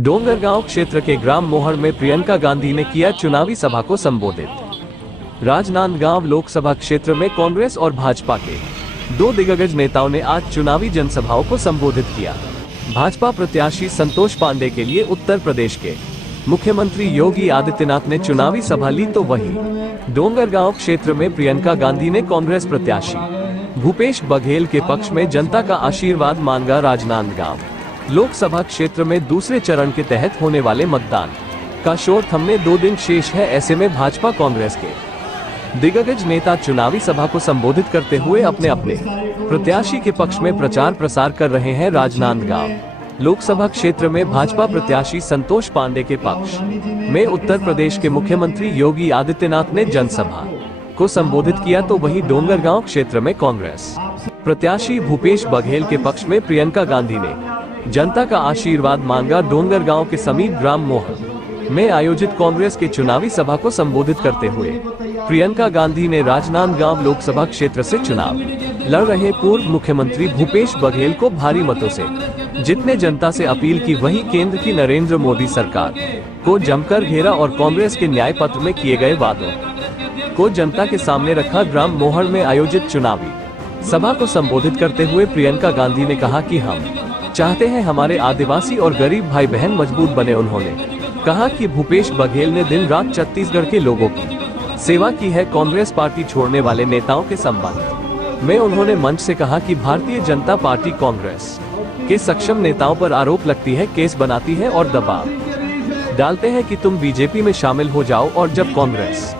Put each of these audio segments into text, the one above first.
डोंगरगांव क्षेत्र के ग्राम मोहर में प्रियंका गांधी ने किया चुनावी सभा को संबोधित। राजनांदगांव लोकसभा क्षेत्र में कांग्रेस और भाजपा के दो दिग्गज नेताओं ने आज चुनावी जनसभाओं को संबोधित किया। भाजपा प्रत्याशी संतोष पांडे के लिए उत्तर प्रदेश के मुख्यमंत्री योगी आदित्यनाथ ने चुनावी सभा ली, तो वहीं डोंगरगांव क्षेत्र में प्रियंका गांधी ने कांग्रेस प्रत्याशी भूपेश बघेल के पक्ष में जनता का आशीर्वाद मांगा। राजनांदगांव लोकसभा क्षेत्र में दूसरे चरण के तहत होने वाले मतदान का शोर थमने 2 दिन शेष है। ऐसे में भाजपा कांग्रेस के दिग्गज नेता चुनावी सभा को संबोधित करते हुए अपने अपने प्रत्याशी के पक्ष में प्रचार प्रसार कर रहे हैं। राजनांदगांव लोकसभा क्षेत्र में भाजपा प्रत्याशी संतोष पांडे के पक्ष में उत्तर प्रदेश के मुख्यमंत्री योगी आदित्यनाथ ने जनसभा को संबोधित किया, तो वहीं डोंगरगांव क्षेत्र में कांग्रेस प्रत्याशी भूपेश बघेल के पक्ष में प्रियंका गांधी ने जनता का आशीर्वाद मांगा। डोंगरगांव के समीप ग्राम मोहर में आयोजित कांग्रेस के चुनावी सभा को संबोधित करते हुए प्रियंका गांधी ने राजनांदगांव लोकसभा क्षेत्र से चुनाव लड़ रहे पूर्व मुख्यमंत्री भूपेश बघेल को भारी मतों से जितने जनता से अपील की। वहीं केंद्र की नरेंद्र मोदी सरकार को जमकर घेरा और कांग्रेस के न्याय पत्र में किए गए वादों को जनता के सामने रखा। ग्राम मोहर में आयोजित चुनावी सभा को संबोधित करते हुए प्रियंका गांधी ने कहा कि हम चाहते हैं हमारे आदिवासी और गरीब भाई बहन मजबूत बने। उन्होंने कहा कि भूपेश बघेल ने दिन रात छत्तीसगढ़ के लोगों की सेवा की है। कांग्रेस पार्टी छोड़ने वाले नेताओं के संबंध में उन्होंने मंच से कहा कि भारतीय जनता पार्टी कांग्रेस के सक्षम नेताओं पर आरोप लगती है, केस बनाती है और दबाव डालते हैं कि तुम बीजेपी में शामिल हो जाओ, और जब कांग्रेस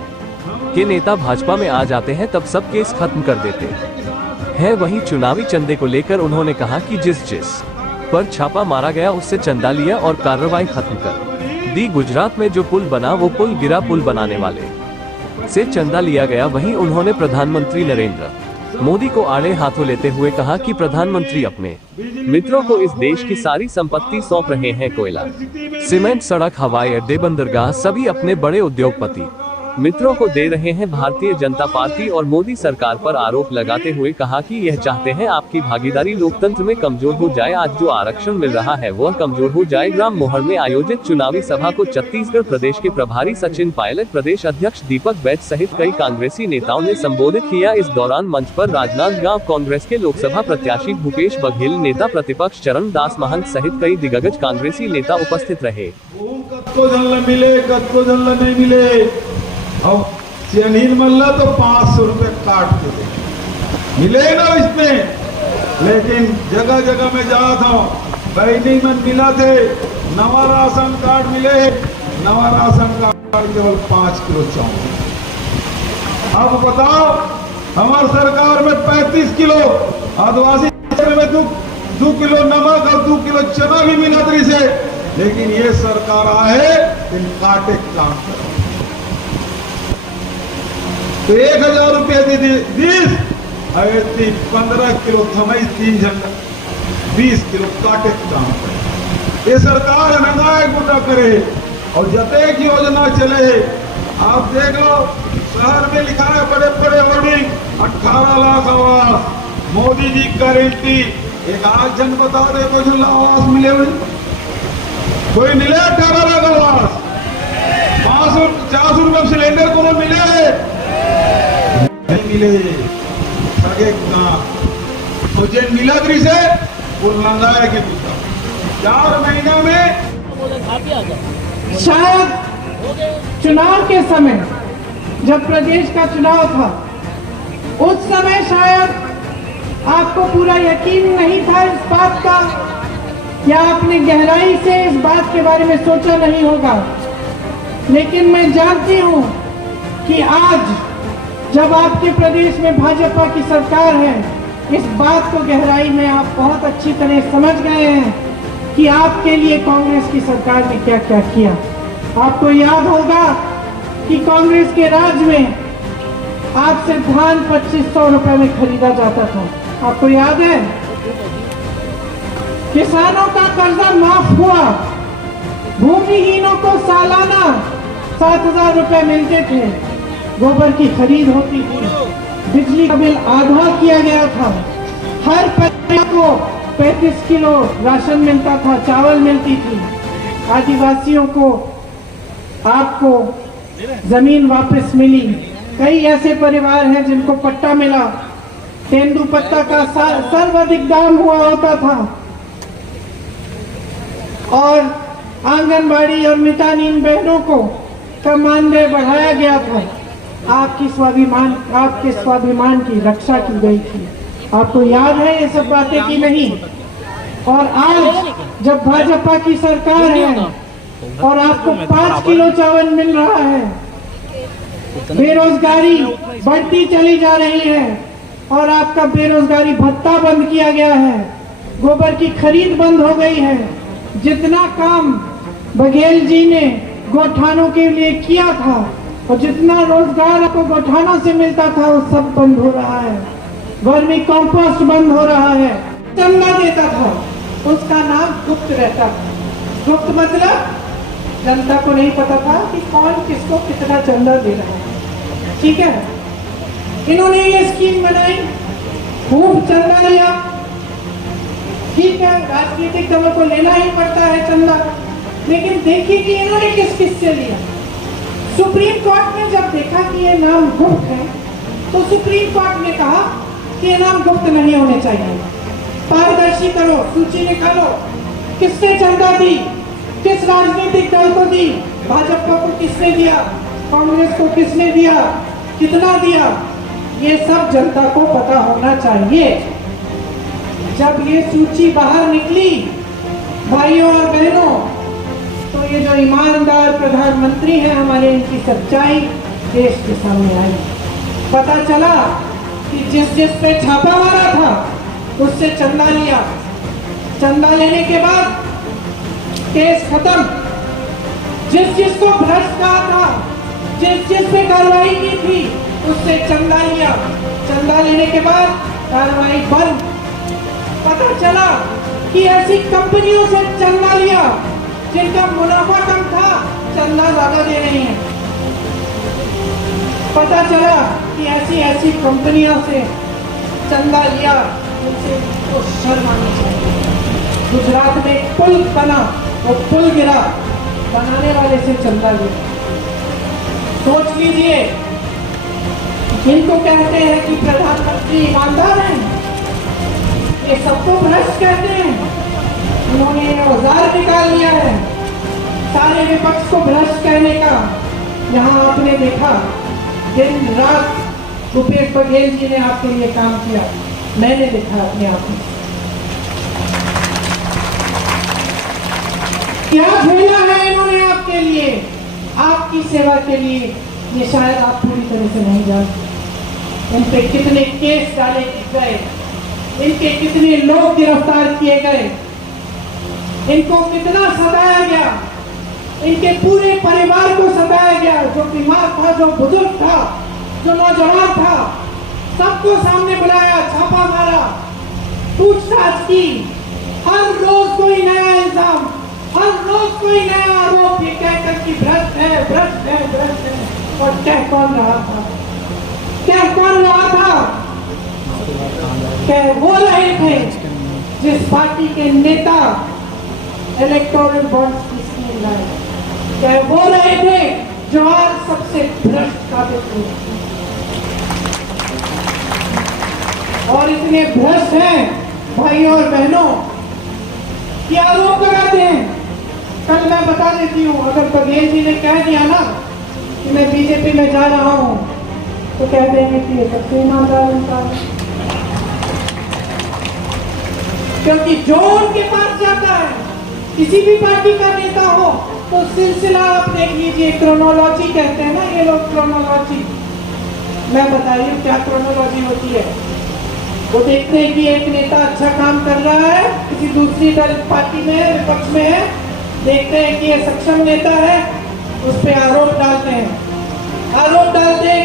के नेता भाजपा में आ जाते हैं तब सब केस खत्म कर देते हैं। वहीं चुनावी चंदे को लेकर उन्होंने कहा कि जिस पर छापा मारा गया उससे चंदा लिया और कार्रवाई खत्म कर दी। गुजरात में जो पुल बना वो पुल गिरा, पुल बनाने वाले से चंदा लिया गया। वहीं उन्होंने प्रधानमंत्री नरेंद्र मोदी को आड़े हाथों लेते हुए कहा कि प्रधानमंत्री अपने मित्रों को इस देश की सारी संपत्ति सौंप रहे हैं। कोयला, सीमेंट, सड़क, हवाई अड्डे, बंदरगाह सभी अपने बड़े उद्योगपति मित्रों को दे रहे हैं। भारतीय जनता पार्टी और मोदी सरकार पर आरोप लगाते हुए कहा कि यह चाहते हैं आपकी भागीदारी लोकतंत्र में कमजोर हो जाए। आज जो आरक्षण मिल रहा है वह कमजोर हो जाए। ग्राम मोहर में आयोजित चुनावी सभा को छत्तीसगढ़ प्रदेश के प्रभारी सचिन पायलट, प्रदेश अध्यक्ष दीपक बैज सहित कई कांग्रेसी नेताओं ने संबोधित किया। इस दौरान मंच पर राजनांदगांव कांग्रेस के लोकसभा प्रत्याशी भूपेश बघेल, नेता प्रतिपक्ष चरण दास महंत सहित कई दिग्गज कांग्रेसी नेता उपस्थित रहे। और चैनीर मल्ला तो 500 रुपए काट के दे मिले ना इसमें, लेकिन जगह जगह में जा था बहनी में मिला थे। नवा राशन कार्ड मिले, नवा राशन कार्ड केवल 5 किलो चावल। अब बताओ, हमारी सरकार में 35 किलो, आदिवासी में 2 किलो नमक और 2 किलो चना भी मिला तरी से, लेकिन ये सरकार आए इन काटे काम करो तो 1000 रुपया दे दीस 15 किलो थमई 20 किलो काटे काम करे। ये सरकार नंगाए गुटा करे और जतेक योजना चले। आप देख लो, शहर में लिखा है बड़े बड़े होर्डिंग 18 लाख आवास, मोदी जी गारंटी। एक आज जन बता दे कोई आवास मिले हुए, कोई मिले 18 लाख आवास। 500-400 रुपये सिलेंडर को मिले नहीं मिले सगे मुझे मिला से वो लंगाए के 4 महीना में। शायद चुनाव के समय जब प्रदेश का चुनाव था उस समय शायद आपको पूरा यकीन नहीं था इस बात का, या आपने गहराई से इस बात के बारे में सोचा नहीं होगा। लेकिन मैं जानती हूं कि आज जब आपके प्रदेश में भाजपा की सरकार है, इस बात को गहराई में आप बहुत अच्छी तरह समझ गए हैं कि आपके लिए कांग्रेस की सरकार ने क्या क्या किया। आपको याद होगा कि कांग्रेस के राज में आपसे धान 2500 रुपए में खरीदा जाता था, आपको याद है। किसानों का कर्जा माफ हुआ, भूमिहीनों को सालाना 7000 रुपए मिलते थे, गोबर की खरीद होती थी, बिजली का बिल आधा किया गया था, हर परिवार को 35 किलो राशन मिलता था, चावल मिलती थी। आदिवासियों को आपको जमीन वापस मिली। कई ऐसे परिवार हैं जिनको पट्टा मिला। तेंदुपत्ता का सर्वाधिक दाम हुआ होता था और आंगनबाड़ी और मितानिन बहनों को का मानदेय बढ़ाया गया था। आपके स्वाभिमान की रक्षा की गई थी। आपको याद है ये सब बातें की नहीं? और आज जब भाजपा की सरकार है और आपको 5 किलो चावल मिल रहा है, बेरोजगारी बढ़ती चली जा रही है और आपका बेरोजगारी भत्ता बंद किया गया है, गोबर की खरीद बंद हो गई है, जितना काम बघेल जी ने गौठानों के लिए किया था और जितना रोजगार आपको गौठानों से मिलता था वो सब बंद हो रहा है। वर्मी कंपोस्ट बंद हो रहा है। चंदा देता था, उसका नाम गुप्त रहता था। गुप्त मतलब जनता को नहीं पता था कि कौन किसको कितना चंदा दे रहा है। ठीक है, इन्होंने ये स्कीम बनाई, खूब चंदा लिया। ठीक है, राजनीतिक दलों को लेना ही पड़ता है चंदा, लेकिन देखिए कि इन्होंने किस किस से लिया। सुप्रीम कोर्ट ने जब देखा कि ये नाम गुप्त है तो सुप्रीम कोर्ट ने कहा कि ये नाम गुप्त नहीं होने चाहिए, पारदर्शी करो, सूची निकालो, किसने चंदा दी, किस राजनीतिक दल को दी, भाजपा को किसने दिया, कांग्रेस को किसने दिया, कितना दिया, ये सब जनता को पता होना चाहिए। जब ये सूची बाहर निकली भाइयों और बहनों, तो ये जो ईमानदार प्रधानमंत्री हैं हमारे, इनकी सच्चाई देश के सामने आई। पता चला कि जिस पे छापा मारा था उससे चंदा लिया। चंदा लेने के बाद केस खत्म। जिसको भ्रष्ट कहा था, जिस पे कार्रवाई की थी, उससे चंदा लिया। चंदा लेने के बाद कार्रवाई बंद। पता चला कि ऐसी कंपनियों से चंदा लिया जिनका मुनाफा कम था, चंदा ज्यादा दे रही है। पता चला कि ऐसी कंपनियों से चंदा लिया उनसे तो शर्म आनी चाहिए। गुजरात में एक पुल बना, वो पुल गिरा, बनाने वाले से चंदा लिया। सोच लीजिए, इनको कहते हैं कि प्रधानमंत्री ईमानदार हैं, ये सबको भ्रष्ट कहते हैं। उन्होंने औजार निकाल लिया है सारे विपक्ष को भ्रष्ट कहने का। यहाँ आपने देखा दिन रात भूपेश बघेल जी ने आपके लिए काम किया, मैंने देखा अपने आप में। क्या झेला है इन्होंने आपके लिए, आपकी सेवा के लिए, ये शायद आप पूरी तरह से नहीं जानते। इन पे कितने केस डाले गए, इनके कितने लोग गिरफ्तार किए गए, इनको कितना सताया गया, इनके पूरे परिवार को सताया गया। जो बीमार था, जो बुजुर्ग था, जो नौजवान था, सबको सामने बुलाया, छापा मारा, पूछताछ की। हर रोज कोई नया इल्जाम, हर रोज कोई नया आरोप, ये कहकर कि भ्रष्ट है, भ्रष्ट है, भ्रष्ट है। और कह कौन रहा था? कह कौन रहा था? कह वो रहे थे जिस पार्टी के नेता इलेक्टोरल बॉन्ड्स की स्कीम लाए। कह वो रहे थे जो आज सबसे भ्रष्ट साबित हुए और इतने भ्रष्ट हैं भाइयों और बहनों कि आरोप लगाते हैं। कल मैं बता देती हूँ, अगर बघेल जी ने कह दिया ना कि मैं बीजेपी में जा रहा हूँ, तो कह देंगे कि ये सबसे ईमानदार इंसान है। क्योंकि जो उनके पास जाता है, किसी भी पार्टी का नेता हो, तो सिलसिला आप देख लीजिए, क्रोनोलॉजी कहते हैं ना ये लोग, क्रोनोलॉजी। मैं बताइए क्या क्रोनोलॉजी होती है। वो देखते हैं कि एक नेता अच्छा काम कर रहा है, किसी दूसरी दल पार्टी में है, विपक्ष में है, देखते हैं कि ये सक्षम नेता है, उस पर आरोप डालते हैं,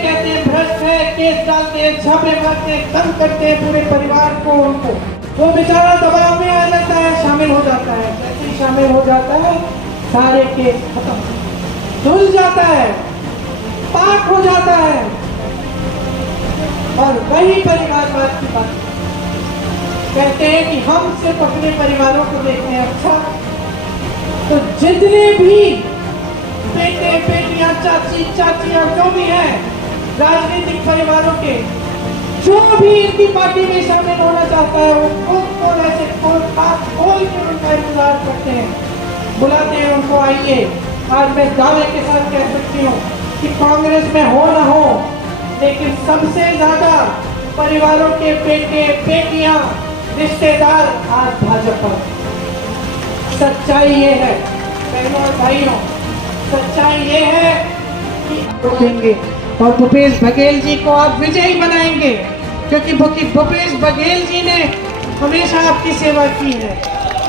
कहते हैं भ्रष्ट है, केस डालते हैं, छापे मारते हैं, तंग करते हैं पूरे परिवार को, उनको। वो बेचारा दबाव में आ जाता है, शामिल हो जाता है। जैसे ही शामिल हो जाता है, सारे केस खत्म, धुल जाता है, पाक हो जाता है। और वही परिवारवाद की बात कहते हैं कि हम सिर्फ अपने परिवारों को देखते हैं। अच्छा, तो जितने भी बेटे बेटियां चाची चाचियां जो भी हैं राजनीतिक परिवारों के, जो भी इनकी पार्टी में शामिल होना चाहता है वो कौन ऐसे कोई भी उनका इंतजार करते हैं, बुलाते हैं उनको, आइए। आज मैं दावे के साथ कह सकती हूँ कि कांग्रेस में हो ना हो, लेकिन सबसे ज्यादा परिवारों के बेटे बेटियां रिश्तेदार आज भाजपा। सच्चाई ये है बहनों और भाइयों, सच्चाई ये है कि देंगे और भूपेश बघेल जी को आप विजयी बनाएंगे, क्योंकि भूपेश बघेल जी ने हमेशा आपकी सेवा की है।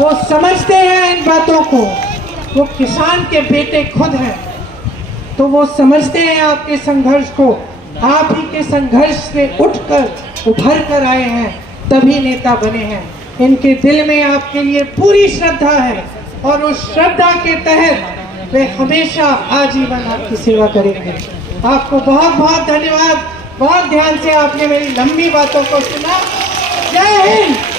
वो समझते हैं इन बातों को, वो किसान के बेटे खुद हैं, तो वो समझते हैं आपके संघर्ष को। आप ही के संघर्ष से उठकर उभर कर आए हैं, तभी नेता बने हैं। इनके दिल में आपके लिए पूरी श्रद्धा है और उस श्रद्धा के तहत वे हमेशा आजीवन आपकी सेवा करेंगे। आपको बहुत बहुत धन्यवाद। बहुत ध्यान से आपने मेरी लंबी बातों को सुना। जय हिंद।